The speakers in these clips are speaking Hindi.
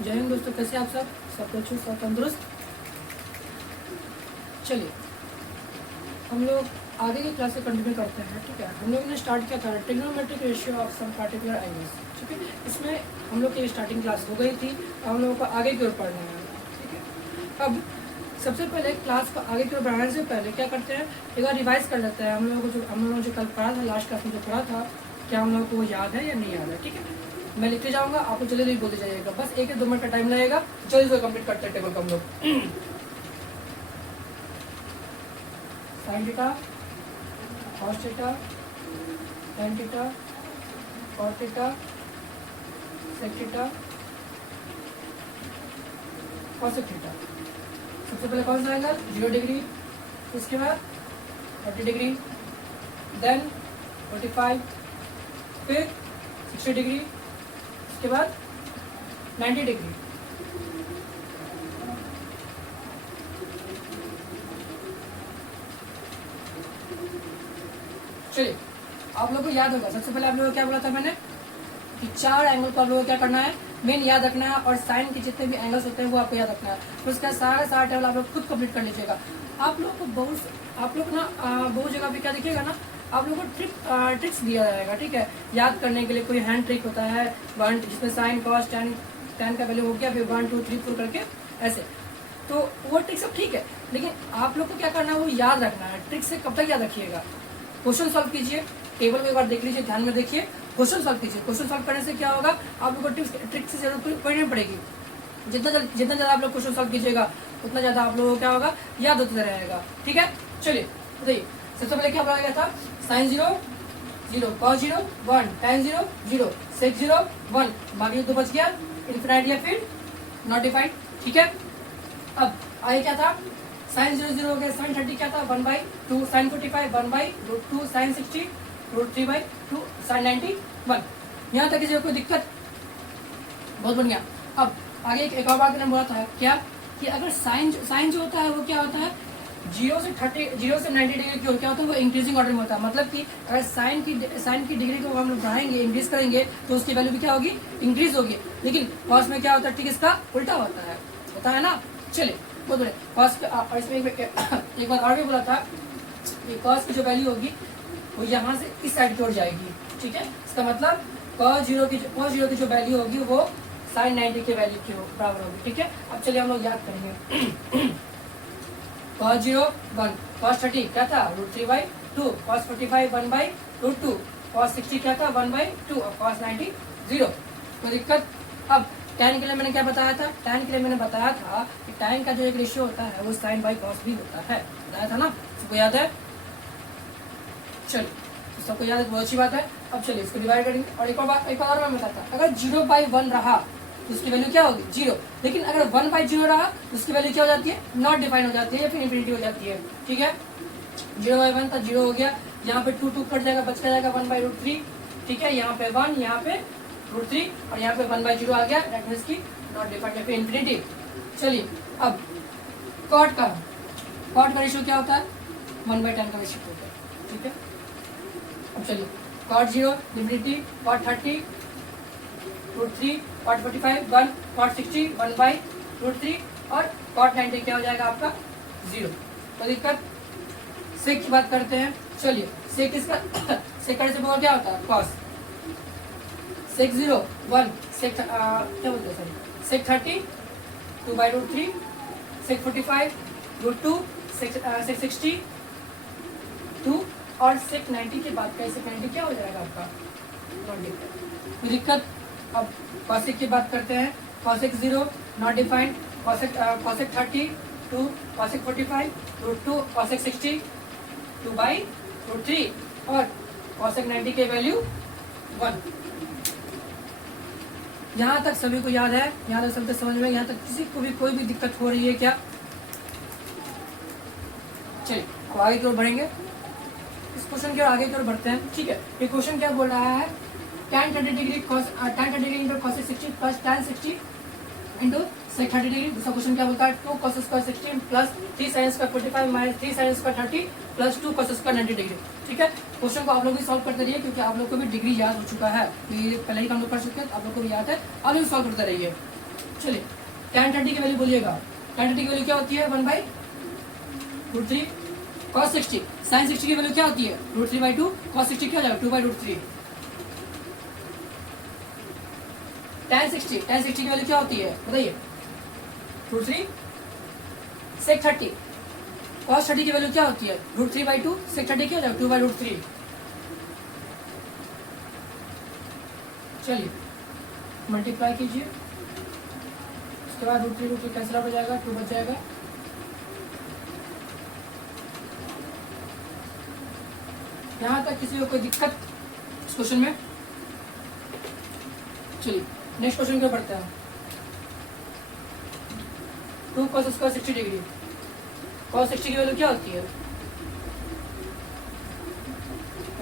जय हिंद दोस्तों, कैसे आप सब अच्छे, सब तंदुरुस्त। चलिए हम लोग आगे की क्लास से कंटिन्यू करते हैं। ठीक है, हम लोग ने स्टार्ट किया था trigonometric ratio of some particular angles. ठीक है, इसमें हम लोग की स्टार्टिंग क्लास हो गई थी। हम लोगों को आगे की ओर पढ़ना है। ठीक है, अब सबसे पहले क्लास को आगे की ओर बढ़ाने से पहले क्या करते हैं, एक बार रिवाइज कर लेते हैं। हम लोगों ने जो कल पढ़ा था, लास्ट क्लास में जो पढ़ा था, क्या हम लोगों को वो याद है या नहीं याद है। ठीक है, मैं लिखते जाऊंगा, आपको जल्दी जल्दी बोलते जाइएगा। बस 1 या 2 मिनट का टाइम लगेगा। जल्दी से कंप्लीट करते हैं टेबल को हम लोग। Sine theta, cos theta, tan theta, cot theta, sec theta, cosec theta. सबसे पहले कौन सा एंगल? 0 डिग्री, उसके बाद 30 डिग्री, देन 45, फिर 60 डिग्री, उसके बाद 90 डिग्री। चलिए, आप लोगों को याद होगा, सबसे पहले आप लोगों को क्या बोला था मैंने कि 4 एंगल को आप लोगों को क्या करना है, मेन याद रखना है, और साइन के जितने भी एंगल्स होते हैं वो आपको याद रखना है। तो उसका सारा टेबल आप लोग खुद कंप्लीट कर लीजिएगा। आप लोग को आप लोग ना बहुत जगह पे क्या देखिएगा ना, आप लोगों को ट्रिक्स दिया जाएगा। ठीक है, याद करने के लिए कोई हैंड ट्रिक होता है, जिसमें साइन कॉस टेन का वैल्यू हो गया, फिर 1 2 3 4 करके ऐसे। तो वो ट्रिक सब ठीक है, लेकिन आप लोग को क्या करना है, वो याद रखना है। ट्रिक से कब तक याद रखिएगा? क्वेश्चन सॉल्व कीजिए, टेबल को एक बार देख लीजिए, ध्यान में देखिए, क्वेश्चन सॉल्व कीजिए। क्वेश्चन सॉल्व करने से क्या होगा, आप लोगों को ट्रिक से जरूरत पड़नी पड़ेगी। जितना ज्यादा आप लोग क्वेश्चन सॉल्व कीजिएगा, उतना ज्यादा आप लोगों को क्या होगा, याद होता रहेगा। ठीक है, चलिए बताइए। सबसे पहले क्या बनाया गया था? साइन 0 0, कॉस 0 1, टेन 0 0, सेक 0 1, बाकी तो बच गया इनफिनिट या फिर नॉट डिफाइंड। ठीक है, अब आगे क्या था? साइन 0 0 हो गया, साइन 30 क्या था? 1/2, साइन 45 1/√2, साइन 60 √3/2, साइन 91। यहाँ तक किसी को कोई दिक्कत? बहुत बढ़िया। अब आगे एक और बात मैंने बोला था क्या, कि अगर साइन जो होता है वो क्या होता है, 0 से 90 डिग्री की क्या होता है, वो इंक्रीजिंग ऑर्डर में होता है। मतलब कि अगर साइन की डिग्री को हम लोग बढ़ाएंगे, इंक्रीज करेंगे, तो उसकी वैल्यू भी क्या होगी, इंक्रीज होगी। लेकिन कॉस में क्या होता है, ठीक इसका उल्टा होता है ना। चलिए बहुत बड़े कॉस इसमें एक बार और भी बोला था कि कॉस की जो वैल्यू होगी वो यहाँ से इस साइड की ओर जाएगी। ठीक है, इसका मतलब कॉस 0 की जो वैल्यू होगी वो साइन 90 की वैल्यू के बराबर होगी। ठीक है, अब चलिए हम लोग याद करेंगे। कॉस 0 1, कॉस 30 क्या था? √3/2, कॉस 45 1/√2, कॉस 60 क्या था? 1/2, और कॉस 90 0। कोई दिक्कत? अब टैन के लिए मैंने क्या बताया था? टैन के लिए मैंने बताया था कि टैन का जो एक रेशियो होता है वो साइन बाई कॉस भी होता है। बताया था ना, सबको याद है? चलिए, तो सबको याद है, बहुत अच्छी बात है। अब चलिए इसको डिवाइड करेंगे। और एक और मैं बताता, अगर 0/1 रहा तो उसकी वैल्यू क्या होगी? 0। लेकिन अगर 1/0 रहा तो उसकी वैल्यू क्या हो जाती है? नॉट डिफाइन हो जाती है, या फिर इन्फिनिटी हो जाती है। ठीक है, 0/1 था, 0 हो गया, यहाँ पे 2 कट जाएगा, बच जाएगा 1/√3। ठीक है, यहाँ पे 1, यहाँ पे √3, और यहाँ पे 1/0 आ गया, दैट मीन्स की नॉट डिफाइंड या फिर इन्फिनिटी। चलिए, अब कॉट का रेशियो क्या होता है? 1/10 का रेशियो होता है। ठीक है, अब चलिए, cot 0 infinity, cot 30 √3, cot 45 1, cot 60 1/√3, और कॉट 90 क्या हो जाएगा आपका? 0। तो दिक्कत? सेक की बात करते हैं। चलिए, सेक इसका सेक का रेशियो क्या होता है? कॉस। सेक 0 1, सेक क्या बोलते हैं, सॉरी, सेक 30 2/√3, सेक 45 √2, सेक 60 2, और सेक 90 की बात करें, सेक 90 क्या हो जाएगा आपका? Not defined. कोई दिक्कत? अब कॉसेक की बात करते हैं। Cosec 0 not defined, cosec 30 2, cosec 45 √2, cosec 60 2/√3, और कॉसेक 90 की वैल्यू 1। यहाँ तक सभी को याद है? यहाँ तक सबके समझ में? यहाँ तक किसी को भी कोई भी दिक्कत हो रही है क्या? चलिए, अब आगे की ओर बढ़ेंगे, इस क्वेश्चन की ओर आगे की ओर बढ़ते हैं। ठीक है, ये क्वेश्चन क्या बोल रहा है? tan 30 degree into cos 60 plus tan 60 into sec 30 degree. दूसरा क्वेश्चन क्या बोलता है? 2 cos square 60 plus 3 sin square 45 minus 3 sin square 30 plus 2 cos square 90 degree. ठीक है, क्वेश्चन को आप लोग भी सॉल्व करते रहिए, क्योंकि आप लोग को भी डिग्री याद हो चुका है, ये पहले ही हम लोग कर सकते हैं, आप लोग को भी याद है, आप लोग सॉल्व करते रहिए। चलिए tan 30 की वैल्यू बोलिएगा। tan 30 की वैल्यू क्या होती है 1/√3 cos 60। sin 60 की वैल्यू क्या होती है √3/2 cos 60 क्या हो जाएगा 2/√3। tan 60 की वैल्यू क्या होती है बताइए √3 sec 30। cos 30 की वैल्यू क्या होती है √3/2 sec 30 क्या हो जाएगा 2/√3। चलिए मल्टीप्लाई कीजिए, उसके बाद √3 कैंसिल आउट हो जाएगा, 2 बच जाएगा। यहाँ तक किसी को कोई दिक्कत इस क्वेश्चन में? चलिए नेक्स्ट क्वेश्चन क्या पढ़ते हैं। 2 cos स्क्वायर 60 डिग्री। cos 60 की वैल्यू क्या होती है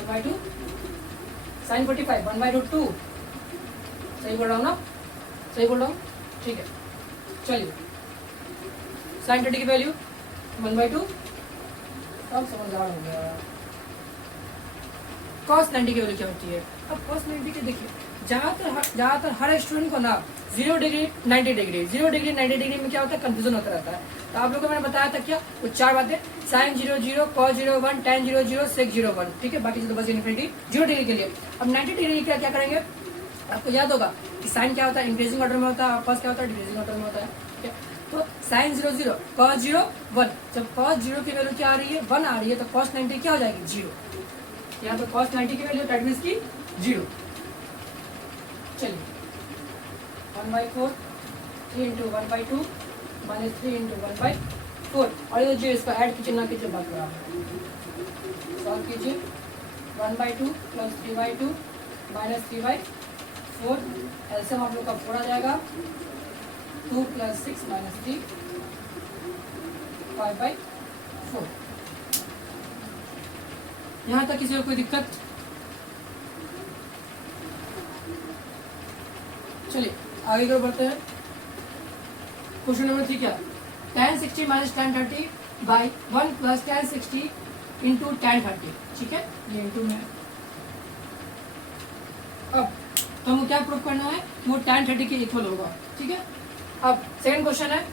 1/2 sin 45 1/√2। सही बोल रहा हूँ ना? सही बोल रहा हूँ, ठीक है। चलिए sin 30 की वैल्यू 1/2, सब समझदार हो गया। cos 90 की वैल्यू क्या होती है? अब cos 90 की देखिए ज्यादातर हर स्टूडेंट को ना 0 डिग्री 90 डिग्री 0 डिग्री 90 डिग्री में क्या होता है कंफ्यूजन होता रहता है। तो आप लोगों को मैंने बताया था क्या वो 4 बातें, sin 0 0 cos 0 1 tan 0 0 sec 0 1, ठीक है। बाकी तो बस इन्फिनिटी 0 डिग्री के लिए। अब 90 डिग्री क्या क्या करेंगे आपको याद होगा कि साइन क्या होता है इंक्रीजिंग ऑर्डर में होता है और cos क्या होता है डिक्रीजिंग ऑर्डर में होता है, ठीक है। तो sin 0 0 cos 0 1, जब cos 0 की वैल्यू क्या आ रही है 1 आ रही है तो cos 90 क्या हो जाएगी 0। यहाँ पे cos 90 की वैल्यू दैट मींस की 0। चलिए 1/4 3 × 1/2 -3 × 1/4 और ये जो इसका ऐड कीजिए ना कीजिए बात बराबर सॉल्व कीजिए। 1/2 + 3/2 -3/4 एलसीएम आप लोग का 4 आ जाएगा। 2 + 6 - 3 5/4। यहाँ तक किसी को कोई दिक्कत? चलिए आगे की ओर बढ़ते हैं। क्वेश्चन नंबर 3 क्या tan 60 - tan 30 by 1 + tan 60 × tan 30, ठीक है। ये इंटू में अब तो हमको क्या प्रूव करना है कि वो tan 30 के इक्वल होगा, ठीक है। अब सेकंड क्वेश्चन है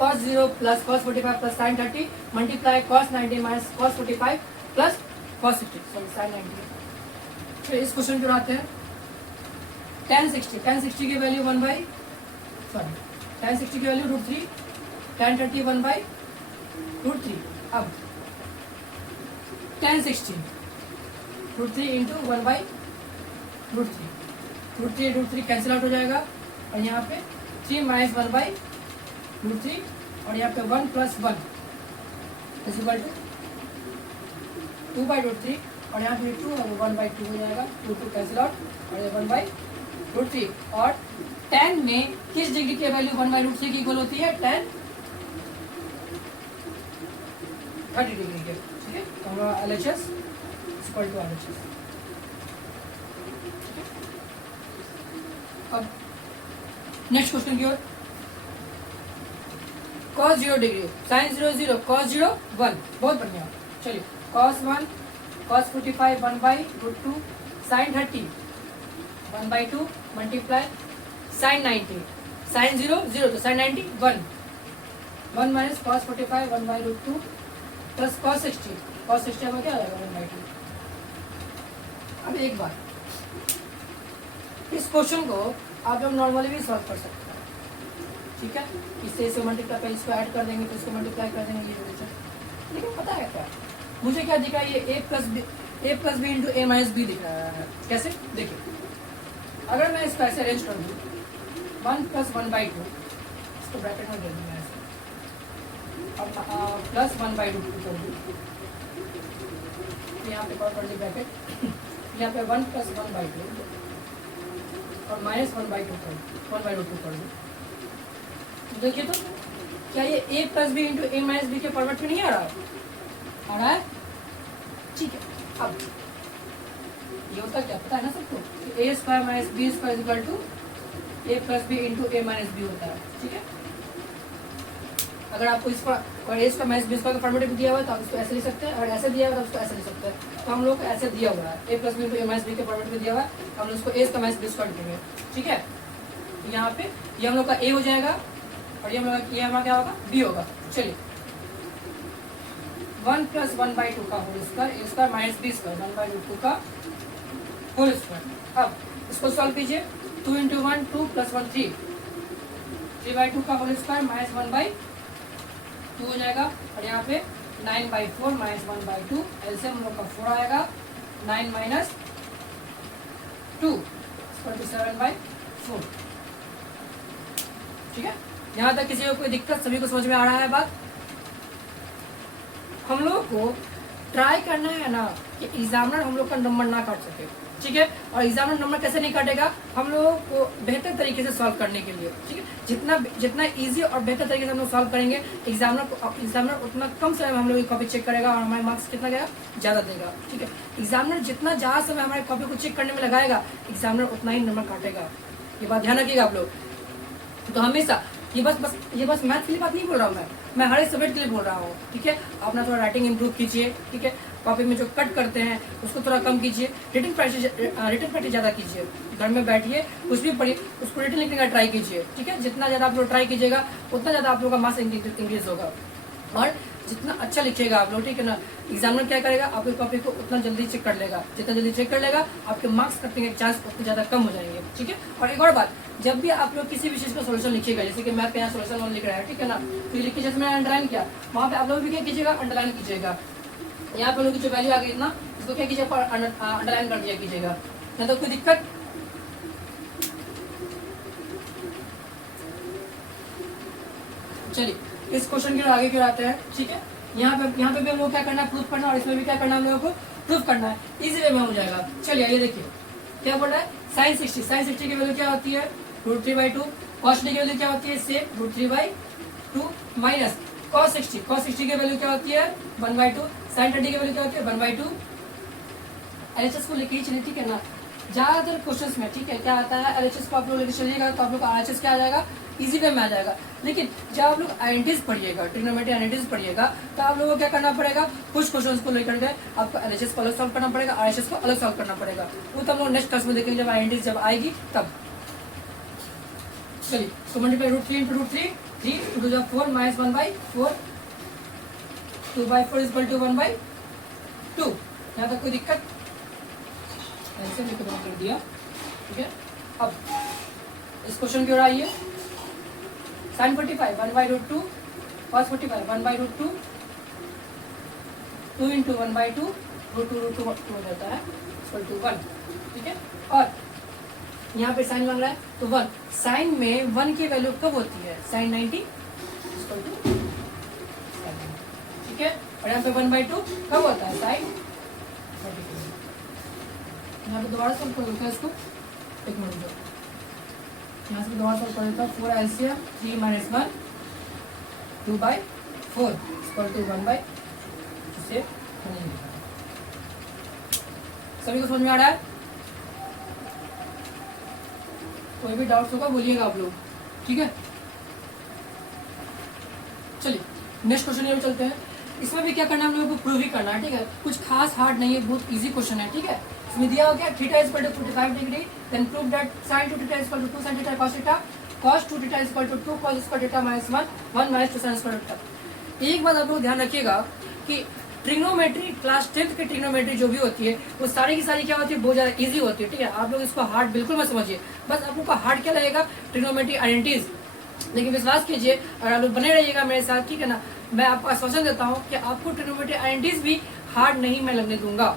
cos 0 + cos 45 + sin 30 multiply cos 90 - cos 45 + cos 60 sorry sin 90। फिर इस क्वेश्चन पे आते हैं। tan 60 की वैल्यू tan 60 की वैल्यू √3 tan 30 1/√3। अब tan 60 √3 × 1/√3 √3 कैंसिल आउट हो जाएगा और यहाँ पे 3 - 1/√3 और यहाँ पे 1 + 1 = 2/√3 और यहाँ पे 2 और 1/2 हो जाएगा। 2 कैंसिल आउट और ये 1/√3 और tan में किस डिग्री की वैल्यू 1/√3 की इक्वल होती है tan 30 डिग्री के, ठीक है। तो हमारा LHS = RHS। अब नेक्स्ट क्वेश्चन की ओर। cos 0 डिग्री sin 0 0 cos 0 1, बहुत बढ़िया। चलिए cos 1 cos 45 1/√2 sin 30 1/2 multiply sin 90 sin 0 0 तो sin 90 1 - cos 45 1/√2 प्लस cos 60 हमारा क्या आ जाएगा 1/2। अब एक बात, इस क्वेश्चन को आप लोग नॉर्मली भी सॉल्व कर सकते हैं, ठीक है। इससे मल्टीप्लाई कर इसको ऐड कर देंगे तो इसको मल्टीप्लाई कर देंगे ये रिलेशन। लेकिन पता है क्या मुझे क्या दिख रहा है ये a + b × a - b दिख रहा है। कैसे देखिए अगर मैं इसको ऐसे अरेंज कर दूँ 1 + 1/2 इसको ब्रैकेट में दे दूँगा ऐसे, अब प्लस 1/√2 कर दूँ यहाँ पे कॉल कर दी ब्रैकेट, यहाँ पे 1 + 1/2 और -1/2 कर 1/√2 कर दूँ। देखिए तो क्या ये a + b × a - b के फॉर्मेट में नहीं आ रहा है? आ रहा है, ठीक है। अब ये होता क्या पता है ना सबको, a² - b² = a + b × a - b होता है, ठीक है। अगर आपको इसका और a² - b² का फॉर्मेट भी दिया हुआ है तो आप इसको ऐसे लिख सकते हैं, अगर ऐसे दिया हुआ है तो उसको ऐसे लिख सकते हैं। तो हम लोग को ऐसे दिया हुआ है a + b × a - b के फॉर्मेट में दिया हुआ है, हम लोग इसको a² - b² लिखेंगे, ठीक है। तो यहाँ पे ये हम लोग का ए हो जाएगा और ये हम लोग ये हमारा क्या होगा बी होगा। चलिए 1 + 1/2 का होल स्क्वायर ए स्क्वायर माइनस बी स्क्वायर 1/2 का होल स्क्वायर। अब इसको सॉल्व कीजिए 2 × 1 2 + 1 3 3/2 का होल स्क्वायर माइनस 1/2 हो जाएगा और यहाँ पे 9/4 माइनस 1/2 एलसीएम हम लोग का 4 आएगा 9 - 2 7/4। ठीक है, यहाँ तक किसी को कोई दिक्कत, सभी को समझ में आ रहा है बात। हम लोग को ट्राई करना है ना कि एग्जामिनर हम लोग का नंबर ना काट सके, ठीक है। और एग्जामिनर नंबर कैसे नहीं काटेगा, हम लोगों को बेहतर तरीके से सॉल्व करने के लिए, ठीक है। जितना इजी और बेहतर तरीके से हम लोग सॉल्व करेंगे, एग्जामिनर उतना कम समय में हम लोग की कॉपी चेक करेगा और हमारे मार्क्स कितना गया ज्यादा देगा, ठीक है। एग्जामिनर जितना ज्यादा समय हमारे कॉपी को चेक करने में लगाएगा, एग्जामिनर उतना ही नंबर काटेगा। ये बात ध्यान रखिएगा आप लोग। तो हमेशा ये बस मैथ के लिए बात नहीं बोल रहा हूँ, मैं हर एक सब्जेक्ट के लिए बोल रहा हूँ, ठीक है। अपना थोड़ा राइटिंग इंप्रूव कीजिए, ठीक है। कॉपी में जो कट करते हैं उसको थोड़ा कम कीजिए, रिटन प्रैक्टिस ज़्यादा कीजिए। घर में बैठिए, कुछ भी पढ़िए, उसको रिटन लिखने का ट्राई कीजिए, ठीक है। जितना ज़्यादा आप लोग ट्राई कीजिएगा उतना ज़्यादा आप लोग का मार्क्स इंक्रीज होगा। और जितना अच्छा लिखिएगा आप लोग, ठीक है ना, एग्जामिनर क्या करेगा, आपकी कॉपी को उतना जल्दी चेक कर लेगा। जितना जल्दी चेक कर लेगा, आपके मार्क्स कटने के चांस उतने ज़्यादा कम हो जाएंगे, ठीक है। और एक और बात, जब भी आप लोग किसी भी चीज़ का सोल्यूशन लिखिएगा, जैसे कि मैथ पे यहाँ सोल्यूशन 1 लिख रहा है, ठीक है ना, तो ये लिखिए, जैसे मैंने अंडरलाइन किया, वहाँ पे आप लोग भी क्या कीजिएगा, अंडरलाइन कीजिएगा। यहाँ पे लोग की जो वैल्यू आ गई ना, इसको क्या कीजिए, अंडरलाइन कर दिया कीजिएगा, नहीं तो कोई दिक्कत। चलिए इस क्वेश्चन के आगे क्यों आते हैं, ठीक है। यहाँ पे भी हम लोग क्या करना है, प्रूफ करना, और इसमें भी क्या करना है, हम लोगों को प्रूफ करना है। इजी वे में हो जाएगा। चलिए ये देखिए क्या बोल रहा है, sin 60 की वैल्यू क्या होती है, √3/2। cos 60 की वैल्यू क्या होती है, से √3/2 माइनस cos 60 की वैल्यू क्या होती है, 1/2। sin 30 की वैल्यू क्या होती है, 1/2। एलएचएस को लेके ही चलिए, ठीक है ना। ज्यादातर क्वेश्चंस में, ठीक है, क्या आता है, एलएचएस को आप लोग लेके चलिएगा तो आप लोग का एलएचएस क्या आ जाएगा, इजी वे में आ जाएगा। लेकिन जब आप लोग आइडेंटिटीज पढ़िएगा, ट्रिग्नोमेट्री आइडेंटिटीज पढ़िएगा, तो आप लोगों को क्या करना पड़ेगा, कुछ क्वेश्चंस को लेकर के आपको एलएचएस को अलग सॉल्व करना पड़ेगा, आरएचएस को अलग सॉल्व करना पड़ेगा। वो तो हम लोग नेक्स्ट क्लास में देखेंगे, जब आइडेंटिटीज जब आएगी तब। चलिए तो मल्टीप्लाई √3 × √3 3 2 × 4 माइनस 1/4 2/4 इक्वल टू 1/2। यहाँ तक कोई दिक्कत, ऐसे लिख कर दिया, ठीक है। अब इस क्वेश्चन की ओर आइए। sin 45 1/√2, cos 45 1/√2, 2 × 1/2 √2 हो जाता है इक्वल टू 1, ठीक है। और यहाँ पे साइन मांग रहा है तो 1, साइन में 1 की वैल्यू कब होती है, sin 90 इक्वल टू 7, ठीक है। और यहाँ पे 1/2 कब होता है, sin 32। यहाँ पे दोबारा सॉल्व कर देता है इसको, एक मिनट दो, यहाँ से दोबारा सॉल्व कर देता हूँ। 4 एलसीएम 3 - 1 2/4 इक्वल टू 1/, इसे सभी को समझ में आ रहा है। कोई भी डाउट्स होगा बोलिएगा आप लोग, ठीक है। चलिए नेक्स्ट क्वेश्चन में चलते हैं। इसमें भी क्या करना है, हम लोगों को प्रूव ही करना है, ठीक है। कुछ खास हार्ड नहीं है, बहुत इजी क्वेश्चन है, ठीक है। इसमें दिया हो गया theta equal to 45 degree, then prove that sin 2θ equal to 2 sin θ cos θ, cos 2θ equal to 2 cos square θ minus 1 minus 2 sin square θ। एक बात आप लोग ध्यान रखिएगा कि ट्रिग्नोमेट्री, क्लास 10th की ट्रिग्नोमेट्री जो भी होती है, वो सारी की सारी क्या होती है, बहुत ज्यादा इजी होती है, ठीक है। आप लोग इसको हार्ड बिल्कुल मत समझिए, बस आप लोग का हार्ड क्या लगेगा, ट्रिग्नोमेट्री आइडेंटिटीज। लेकिन विश्वास कीजिए और आप लोग बने रहिएगा मेरे साथ, ठीक है ना। मैं आपको आश्वासन देता हूँ कि आपको ट्रिग्नोमेट्री आइडेंटिटीज भी हार्ड नहीं मैं लगने दूंगा।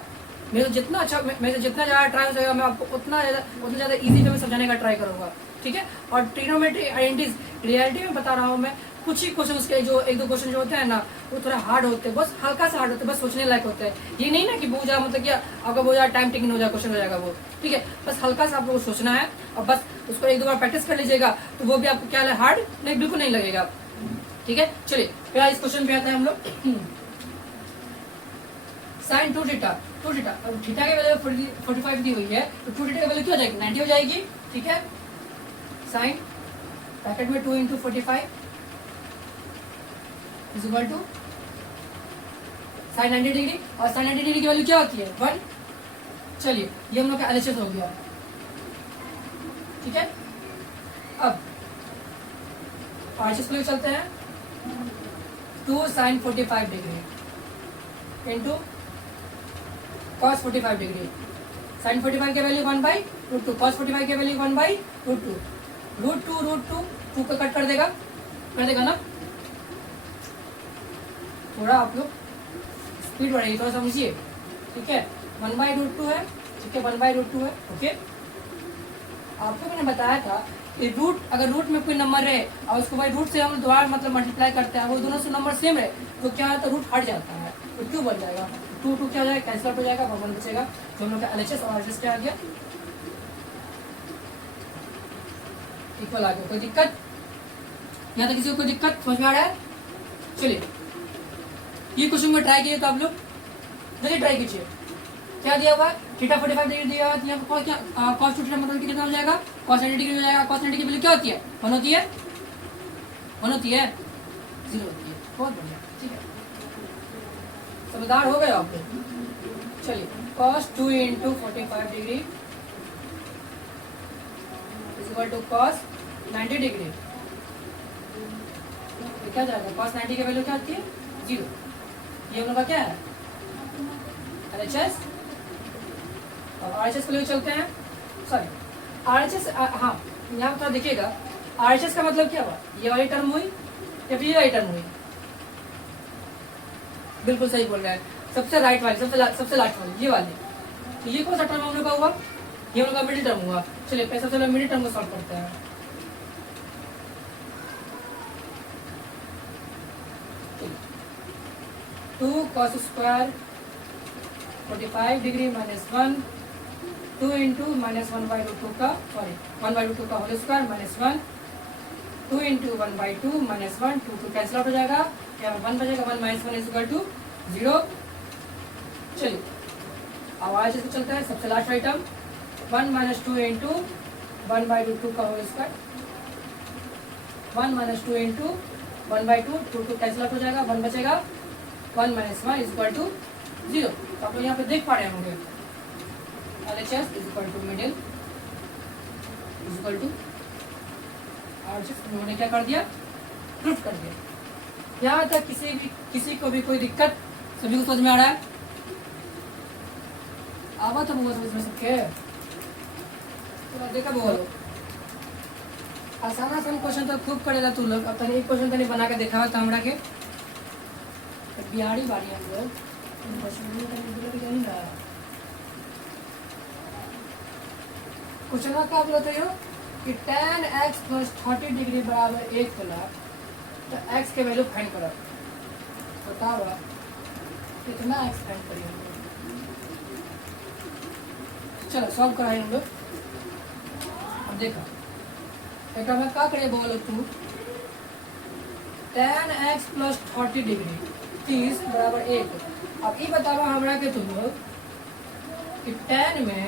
मेरे जितना अच्छा, मेरे जितना ज्यादा ट्राई हो जाएगा, मैं आपको उतना ज्यादा इजी वे में समझाने का ट्राई करूंगा, ठीक है। और ट्रिग्नोमेट्री आइडेंटिटीज रियलिटी में बता रहा हूँ मैं, कुछ ही क्वेश्चन उसके जो 1-2 क्वेश्चन जो होते हैं ना, वो थोड़ा हार्ड होते हैं, बस हल्का सा हार्ड होते हैं, बस सोचने लायक होते हैं। ये नहीं ना कि बहुत ज्यादा, मतलब कि आपका बहुत ज्यादा टाइम टेकिंग हो जाएगा, क्वेश्चन हो जाएगा वो, ठीक है। बस हल्का सा आप लोगों को सोचना है और बस उसको 1-2 बार प्रैक्टिस कर लीजिएगा, तो वो भी आपको क्या हार्ड नहीं, बिल्कुल नहीं लगेगा, ठीक है। चलिए फिर इस क्वेश्चन पे आते हैं हम लोग। sin 2θ, और थीटा की वैल्यू 45 दी हुई है, तो 2θ की वैल्यू क्या हो जाएगी, 90 हो जाएगी, ठीक है। sin ब्रैकेट में 2 × 45 is equal to sin 90 degree, और sin 90 डिग्री की वैल्यू क्या होती है, 1। चलिए ये हम लोग का एलएचएस हो गया, ठीक है। RHS के लिए चलते हैं 2 sin 45 degree into cos 45 degree. sin 45 की वैल्यू 1/√2, cos 45 की वैल्यू 1/√2। √2 को कट कर देगा ना। थोड़ा आप लोग स्पीड बढ़ाइए, थोड़ा समझिए, ठीक है। 1/√2 है, ठीक है, 1/√2 है, ओके। आपको मैंने बताया था कि अगर रूट में कोई नंबर है और उसको भाई रूट से हम दोबारा मतलब मल्टीप्लाई करते हैं, वो दोनों से नंबर सेम है तो क्या है, तो रूट हट जाता है, तो क्यों बन जाएगा, 2 क्या हो जाएगा, कैंसिल आउट हो जाएगा, 1 बचेगा। तो हम लोग का LHS और RHS क्या आ गया, इक्वल आ गया। कोई दिक्कत यहाँ तक, किसी को कोई दिक्कत समझ में आ रहा है? चलिए ये क्वेश्चन में ट्राई कीजिए, तो आप लोग जल्दी ट्राई कीजिए। क्या दिया हुआ है, थीटा 45 डिग्री दिया हुआ है, cos 2 थीटा मतलब कितना हो जाएगा, cos 90 डिग्री हो जाएगा। cos 90 की वैल्यू क्या होती है, 1 होती है, 1 होती है, 0 होती है। बहुत बढ़िया, ठीक है, समझदार हो गए आप लोग। चलिए cos 2 into 45 degree is equal to cos 90 degree. तो क्या जाएगा, cos 90 की वैल्यू क्या होती है, 0। ये हम लोग का क्या है, LHS। और RHS के लिए चलते हैं, सॉरी RHS, हाँ यहाँ पर देखिएगा, RHS का मतलब क्या हुआ, ये वाली टर्म हुई या फिर ये वाली टर्म हुई, बिल्कुल सही बोल रहा है, सबसे राइट वाली, सबसे लास्ट वाली, ये वाली। तो ये कौन सा टर्म हम लोग का हुआ, ये हम लोग का मिडिल टर्म हुआ। चलिए सबसे पहले मिडिल टर्म को सॉल्व करते हैं। 2 cos square 45 degree minus 1, 2 into -1/√2 का, सॉरी 1/√2 का whole square minus 1, 2 into 1/2 minus 1, 2 cancel out हो जाएगा, क्या 1 बचेगा, 1 - 1 इज इक्वल टू 0। चलिए अब आज इसको चलता है सबसे लास्ट आइटम, 1 - 2 इंटू 1/√2 का whole square, 1 - 2 into 1/2, 2 cancel out हो जाएगा, 1 बचेगा, 1 - 1 इज इक्वल टू 0। तो आप लोग यहाँ पे देख पा रहे होंगे, LHS is equal to middle is equal to RHS। उन्होंने क्या कर दिया, प्रूफ कर दिया। यहाँ तक किसी को भी कोई दिक्कत, सभी को समझ में आ रहा है? आवा तो वो समझ में सबके, तो देखा बोलो, आसान क्वेश्चन तो खूब करेगा तू लोग। अब तनी एक क्वेश्चन तनी बना के देखा था हमरा के, बिहारी बारी हम लोग क्वेश्चन का आप बोलते हो कि tan x + 30 डिग्री बराबर 1 होला, तो x के वैल्यू फाइंड करो। बताओ कितना x फाइंड करिए, चलो सॉल्व कराए हम लोग। अब देखो एक में क्या करिए, बोलो तू tan x + 30 डिग्री 30 बराबर 1। अब ये बताओ हमरा के तुम लोग कि tan में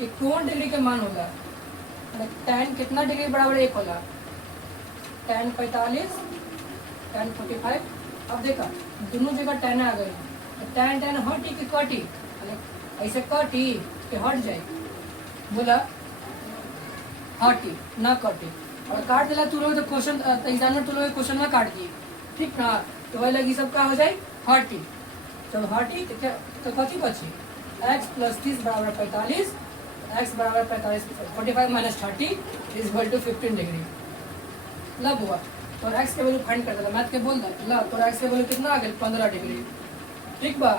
एक कौन डिग्री के मान होगा, tan कितना डिग्री बराबर 1 होला, tan 45, tan 45। अब देखा दोनों जगह tan आ गए, tan हटी की कटी, ऐसे कटी कि हट जाए, बोला हटी ना कटी, और काट दिला तू लोग तो क्वेश्चन एग्जामिनर तू लोग क्वेश्चन में काट दिए, ठीक ना, तो वही लगी सब क्या हो जाए, हटी। जब हटी तो क्या, तो कथी बची, x + 30 बराबर 45, x बराबर 45, 45 - 30 इज इक्वल टू 15 डिग्री। लब हुआ तो x के वैल्यू फाइंड कर देला, मैथ के बोल दा लब, तो x के वैल्यू कितना आ गया, 15 डिग्री। ठीक बा,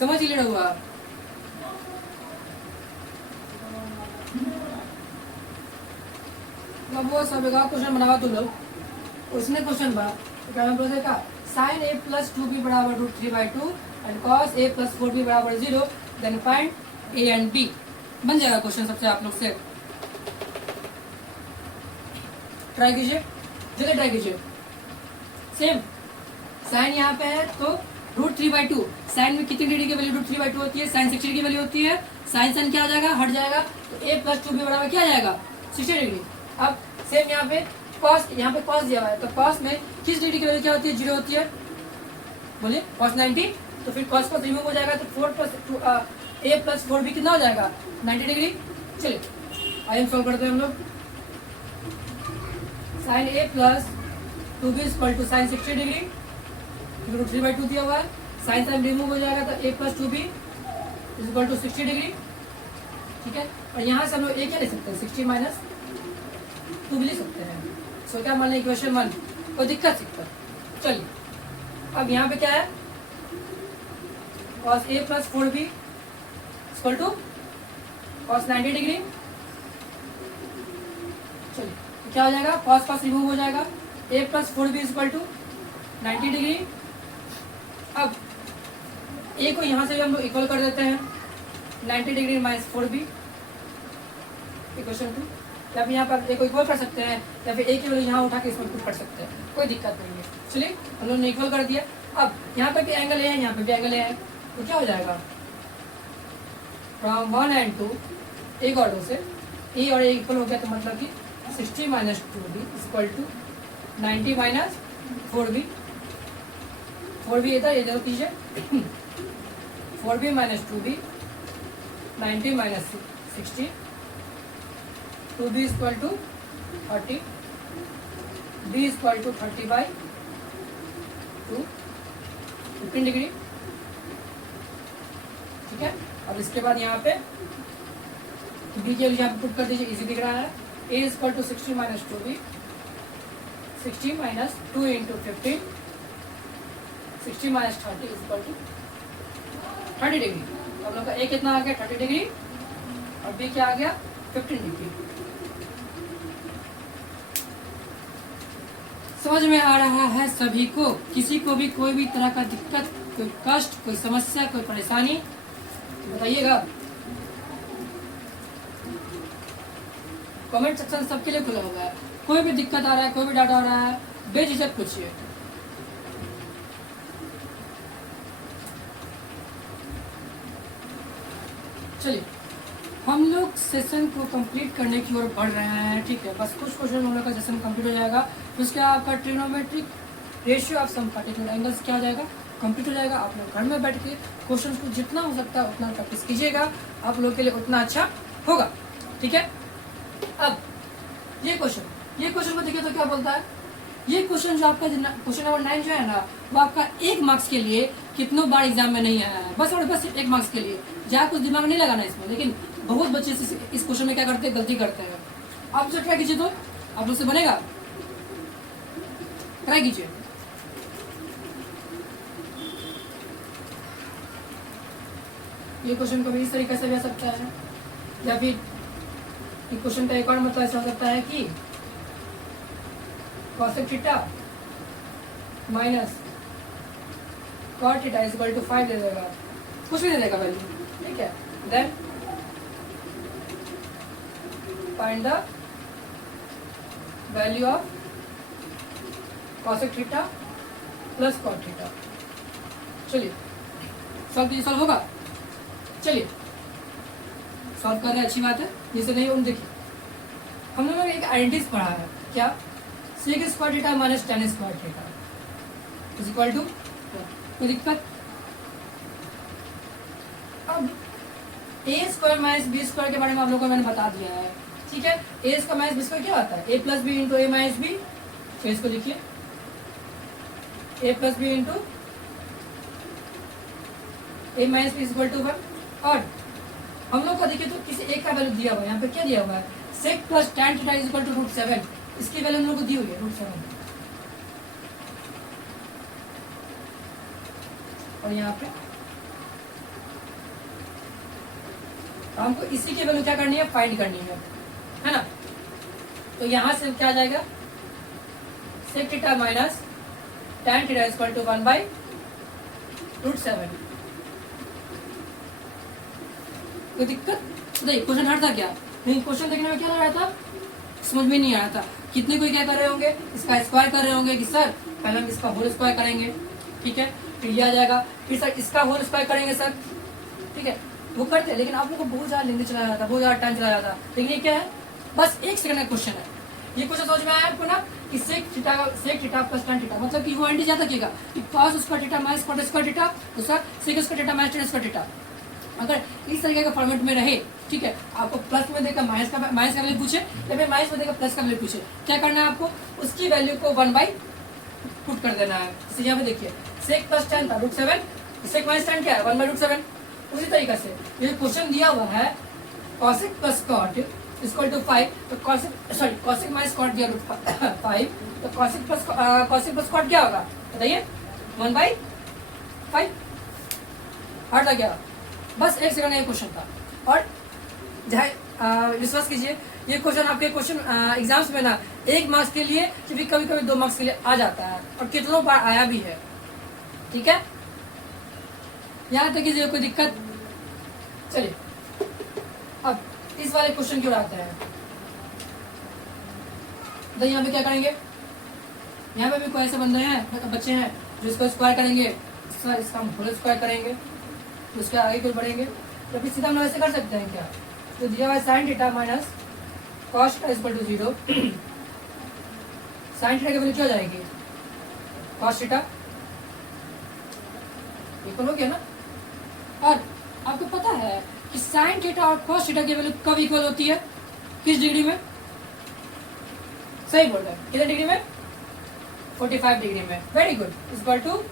समझ ले हुआ। अब वो सब एक क्वेश्चन बनावा तू लोग, उसने क्वेश्चन बा क्या हम बोलते का, sin a + 2b बराबर √3/2 एंड cos a + 4b बराबर 0, then find a and b। बन जाएगा क्वेश्चन सबसे, आप लोग से ट्राई कीजिए, जल्दी ट्राई कीजिए। सेम साइन यहाँ पे है तो √3/2, साइन में कितनी डिग्री की वैल्यू √3/2 होती है, साइन 60 की वैल्यू होती है, साइन क्या हो जाएगा, हट जाएगा, तो a + 2b बराबर क्या आ जाएगा, 60 डिग्री। अब सेम यहाँ पे कॉस, यहाँ पे कॉस दिया हुआ है, तो कॉस में किस डिग्री की वैल्यू क्या होती है, 0 होती है, बोलिए cos 90, तो फिर cos cos रिमूव हो जाएगा, तो 4 + a + 4b कितना हो जाएगा, 90 डिग्री। चलिए आइए सॉल्व करते हैं हम लोग। Sine A plus 2b equal to sine 60 degree, 3/2 दिया हुआ है, साइन साइन रिमूव हो जाएगा तो a plus 2b equal to 60 degree, ठीक है। और यहाँ से हम लोग a क्या ले सकते हैं, 60 माइनस 2b ले सकते हैं। सो क्या मान लें इक्वेशन 1, कोई दिक्कत। चलिए अब यहाँ पे क्या है, cos a plus 4b equal to cos 90 degree. चलिए तो क्या हो जाएगा, cos cos रिमूव हो जाएगा, a plus 4b equal to 90 degree. अब a को यहाँ से हम लोग इक्वल कर देते हैं 90 डिग्री माइनस 4b इक्वेशन 2, या फिर यहाँ पर a को इक्वल कर सकते हैं या फिर a की वैल्यू यहाँ उठा के इसमें पुट कर सकते हैं, कोई दिक्कत नहीं है। चलिए हम लोगों ने इक्वल कर दिया। अब यहाँ पर भी एंगल a है, यहाँ पे भी एंगल a है, तो क्या हो जाएगा, फ्रॉम 1 and 2 एक और दो से a और a इक्वल हो गया, तो मतलब कि 60 minus 2b equal to 90 minus 4b। 4b इधर ये जरूर कीजिए, 4b minus 2b 90 minus 60, 2b equal to 30, b equal to 30/2 15 degree, ठीक है। अब इसके बाद यहाँ पे b के लिए पुट कर दीजिए, इजी दिख रहा है, a equal to 60 minus 2b, 60 minus 2 into 15, 60 minus 30 equal to 30 degree. हम लोग का a कितना आ गया, 30 डिग्री, और b क्या आ गया, 15 डिग्री। समझ में आ रहा है सभी को? किसी को भी कोई भी तरह का दिक्कत, कोई कष्ट, कोई समस्या, कोई परेशानी बताइएगा। कमेंट सेक्शन सबके लिए खुला हुआ है, कोई भी दिक्कत आ रहा है, कोई भी डाटा आ रहा है, बेझिझक पूछिए। चलिए हम लोग सेशन को कंप्लीट करने की ओर बढ़ रहे हैं, ठीक है। बस कुछ क्वेश्चन हम लोग का सेशन कंप्लीट हो जाएगा, तो उसके आपका trigonometric ratio of some particular angles क्या हो जाएगा, कंप्लीट हो जाएगा। आप लोग घर में बैठ के क्वेश्चन को जितना हो सकता है उतना प्रैक्टिस कीजिएगा, आप लोग के लिए उतना अच्छा होगा, ठीक है। अब ये क्वेश्चन को देखिए तो क्या बोलता है, ये क्वेश्चन जो आपका क्वेश्चन नंबर 9 जो है ना, वो आपका 1 मार्क्स के लिए कितनों बार एग्जाम में नहीं आया है, बस और बस 1 मार्क्स के लिए। जहाँ कुछ दिमाग नहीं लगाना इसमें, लेकिन बहुत बच्चे इस क्वेश्चन में क्या करते हैं, गलती करते हैं। आप उसे ट्राई कीजिए तो आप लोग से बनेगा, ट्राई कीजिए। ये क्वेश्चन को भी इस तरीके से भी आ सकता है, या फिर क्वेश्चन का एक और मतलब ऐसा हो सकता है कि cosec theta minus cot theta equal to 5 दे देगा, कुछ भी दे देगा वैल्यू, ठीक है। Then find the value of cosec theta plus cot theta. चलिए सॉल्व होगा, चलिए सॉल्व कर रहे हैं, अच्छी बात है। जिसे नहीं उन देखिए, हम लोगों ने एक आइडेंटिटी पढ़ा है, क्या, sec square theta minus tan square theta is equal to, कोई दिक्कत। अब a square minus b square के बारे में आप लोगों को मैंने बता दिया है, ठीक है। a square minus b square क्या होता है, a plus B into A minus B. तो इसको लिखिए a plus B into A minus B equal to 1। और हम लोग को देखिए तो किसी एक का वैल्यू दिया हुआ है, यहाँ पे क्या दिया हुआ है, sec plus tan theta is equal to √7, इसकी वैल्यू हम लोग को दी हुई है √7। और यहाँ पे हमको इसी की वैल्यू क्या करनी है, फाइंड करनी है ना। तो यहाँ से क्या आ जाएगा, sec theta minus tan theta is equal to 1/√7। कोई दिक्कत नहीं, क्वेश्चन हार्ड था क्या, नहीं, क्वेश्चन देखने में क्या लग रहा था, समझ में नहीं आ रहा था। कितने कोई क्या कर रहे होंगे, इसका स्क्वायर कर रहे होंगे कि सर पहले हम इसका होल स्क्वायर करेंगे, ठीक है, फिर ये आ जाएगा, फिर सर इसका होल स्क्वायर करेंगे सर, ठीक है, वो करते हैं। लेकिन आप लोग को बहुत ज़्यादा लेंदी चला जाता, बहुत ज़्यादा टाइम चला जाता। लेकिन ये क्या है, बस 1 सेकंड का क्वेश्चन है। ये क्वेश्चन समझ में आया आपको ना, कि sec theta plus tan theta, मतलब कि वो आइडेंटिटी ज्यादा किएगा कि cos square theta minus cot square theta, तो sir sec square theta minus tan square theta. अगर इस तरीके का फॉर्मेट में रहे ठीक है, आपको प्लस में देकर माइनस का वैल्यू पूछे या फिर माइनस में देकर प्लस का वैल्यू पूछे, क्या करना है आपको, उसकी वैल्यू को 1 बाई पुट कर देना है। जैसे यहाँ पे देखिए सेक प्लस टेन था √7, सेक माइनस टेन क्या है 1 बाई √7। उसी तरीके से ये क्वेश्चन दिया हुआ है cosec plus cot equal to 5, तो कॉसेक माइनस कॉट दिया √5, तो कॉसेक प्लस कॉट क्या होगा बताइए 1 बाई 5। हट था क्या, बस एक सेकंड ये क्वेश्चन था। और विश्वास कीजिए ये क्वेश्चन आपके क्वेश्चन एग्जाम्स में ना 1 मार्क्स के लिए कभी कभी 2 मार्क्स के लिए आ जाता है और कितनों बार आया भी है। ठीक है, यहाँ तक कीजिए कोई दिक्कत। चलिए अब इस वाले क्वेश्चन की ओर आते हैं। तो यहाँ पे क्या करेंगे, यहाँ पे भी कोई ऐसे बच्चे हैं जो इसको स्क्वायर करेंगे, इसका हम होल स्क्वायर करेंगे, तो उसके आगे क्यों बढ़ेंगे, तो फिर सीधा हम लोग ऐसे कर सकते हैं क्या, तो दिया हुआ sine theta minus cos theta equal to 0, sine theta की वैल्यू क्या हो जाएगी कॉस थीटा, इक्वल हो गया ना। और आपको पता है कि साइन थीटा और कॉस थीटा की वैल्यू कब इक्वल होती है, किस डिग्री में, सही बोल रहे हैं, कितने डिग्री में 45 डिग्री में। Very good, equal to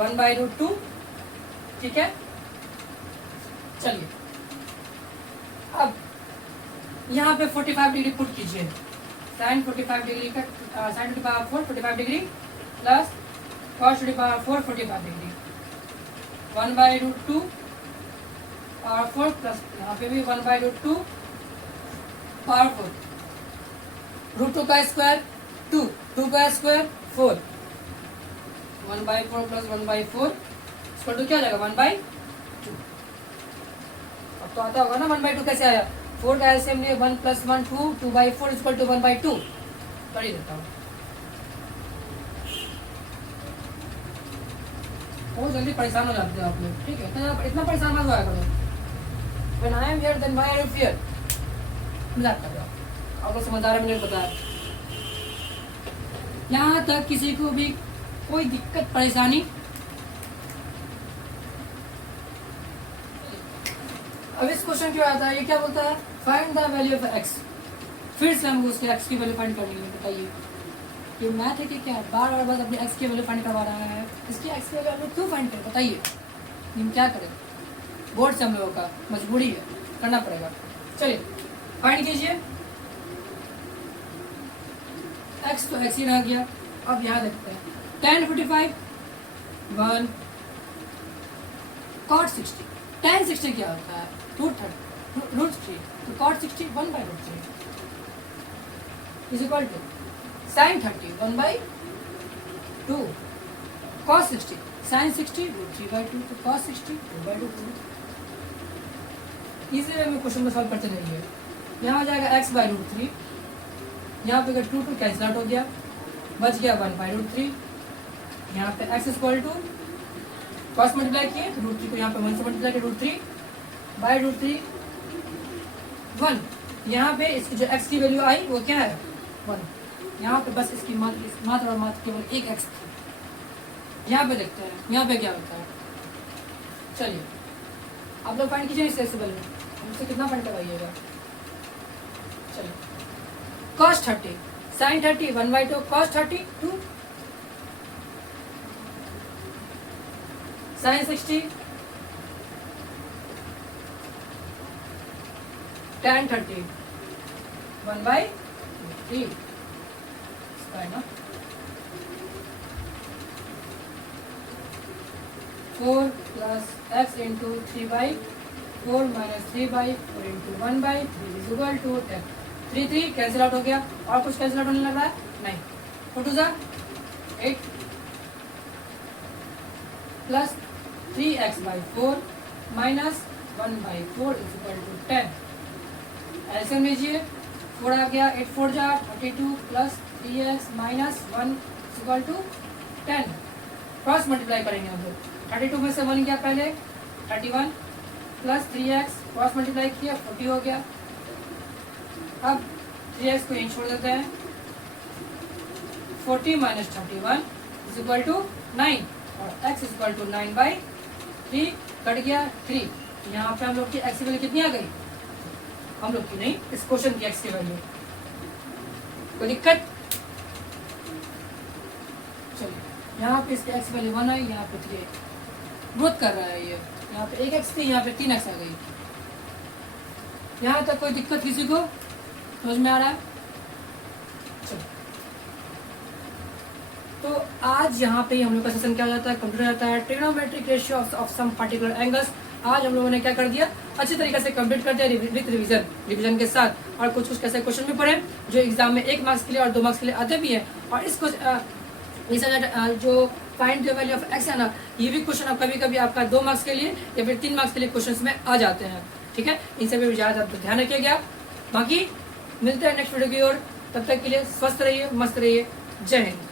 1 by √2। ठीक है, चलिए अब यहाँ पे 45 डिग्री पुट कीजिए, साइन 45 डिग्री का sine to the power 4 45 degree plus cos to the power 4 45 degree, 1 by √2 power 4 plus यहाँ पे भी 1 बाई √2 पावर 4, √2 का स्क्वायर 2, 2 का स्क्वायर 4, 1 बाई 4 प्लस 1 बाई 4 इसको टू क्या हो जाएगा 1 बाई 2। अब तो आता होगा ना 1 बाई 2 कैसे आया, 4 का एलसीएम लिए 1 plus 1 2, 2 by 4 equal to 1 by 2। कर ही देता हूँ, बहुत जल्दी परेशान हो जाते हो आप लोग। ठीक है, इतना परेशान मत होया करो। When I am here, then why are you fear? मजाक कर रहे हो, आपको समझदार है, मुझे पता है। यहाँ तक किसी को भी कोई दिक्कत परेशानी, अब इस क्वेश्चन क्यों आता है, ये क्या बोलता है find the value of x। फिर से हमको उसके x की वैल्यू फाइंड करनी है। बताइए ये मैथ है कि क्या, बार बार बस अपनी x की वैल्यू फाइंड करवा रहा है, इसकी x की वैल्यू क्यों फाइंड करें, बताइए हम क्या करें, बोर्ड से हम लोगों का मजबूरी है, करना पड़ेगा। चलिए फाइंड कीजिए, x तो x ही रह गया। अब यहाँ देखते हैं tan 45 1 cot 60, tan 60 क्या होता है √3, तो cot 60 1 by √3 is equal to sin 30 1 by 2, cos 60 sin 60 √3/2, तो cos 60 2/2। इसी वे में क्वेश्चन को सॉल्व करते रहिए। यहाँ आ जाएगा x बाई √3, यहाँ पे 2 2 कैंसिल आउट हो गया, बच गया 1 बाई √3। यहाँ पे x equal to cos multiply किए तो √3 को यहाँ पे 1 से मल्टीप्लाई किया, √3 बाई √3 1। यहाँ पे इसकी जो x की वैल्यू आई वो क्या है 1। यहाँ पे बस इसकी मात्र और मात्र केवल एक x थी। यहाँ पे देखते हैं यहाँ पे क्या होता है। चलिए आप लोग फाइंड कीजिए इससे वैल्यू, हमसे कितना फाइंड करवाइएगा। चलिए cos 30 sin 30 1/2 cos 30 2 sin 60 tan 30 1/3 ना 4 plus x into 3/4 minus 3/4 into 1/3 is equal to 10। 3 3 cancel out हो गया, और कुछ कैंसिल आउट होने लग रहा है नहीं, 4 2 8 plus 3x/4 minus 1/4 is equal to 10। ऐसे लीजिए 4 आ गया, 8 4 जा 32 plus 3x minus 1 is equal to 10। Cross multiply करेंगे हम लोग, 32 में से 1 गया पहले 31 प्लस 3x क्रॉस मल्टीप्लाई किया 40 हो गया। अब 3x को यहीं छोड़ देते हैं, 40 माइनस 31 इज इक्वल टू 9 और x is equal to 9/3 cut गया 3 यहाँ पे हम लोग की एक्स की वैल्यू कितनी आ गई, हम लोग की नहीं, इस क्वेश्चन की एक्स की वैल्यू। कोई दिक्कत? चलिए यहाँ पे इसके एक्स वैल्यू 1 आई, यहाँ पे 3 ग्रोथ कर रहा है ये। यहाँ पे 1 एक्स थी, यहाँ पे 3 एक्स आ गई। यहाँ तक कोई दिक्कत किसी को समझ में आ रहा है? चलो तो आज यहाँ पे हम लोग का सेशन क्या हो जाता है, कंप्लीट हो जाता है। Trigonometric ratio of some particular angles आज हम लोगों ने क्या कर दिया, अच्छी तरीके से कंप्लीट कर दिया विद रिवीजन के साथ। और कुछ कुछ कैसे क्वेश्चन भी पढ़े जो एग्जाम में 1 मार्क्स के लिए और 2 मार्क्स के लिए आते भी हैं। और इसको जो find the value of x है ना, ये भी क्वेश्चन अब कभी कभी आपका 2 मार्क्स के लिए या फिर 3 मार्क्स के लिए क्वेश्चन में आ जाते हैं। ठीक है, इन सब भी ज़्यादा ध्यान रखिएगा। बाकी मिलते हैं नेक्स्ट वीडियो की ओर, तब तक के लिए स्वस्थ रहिए, मस्त रहिए। जय हिंद।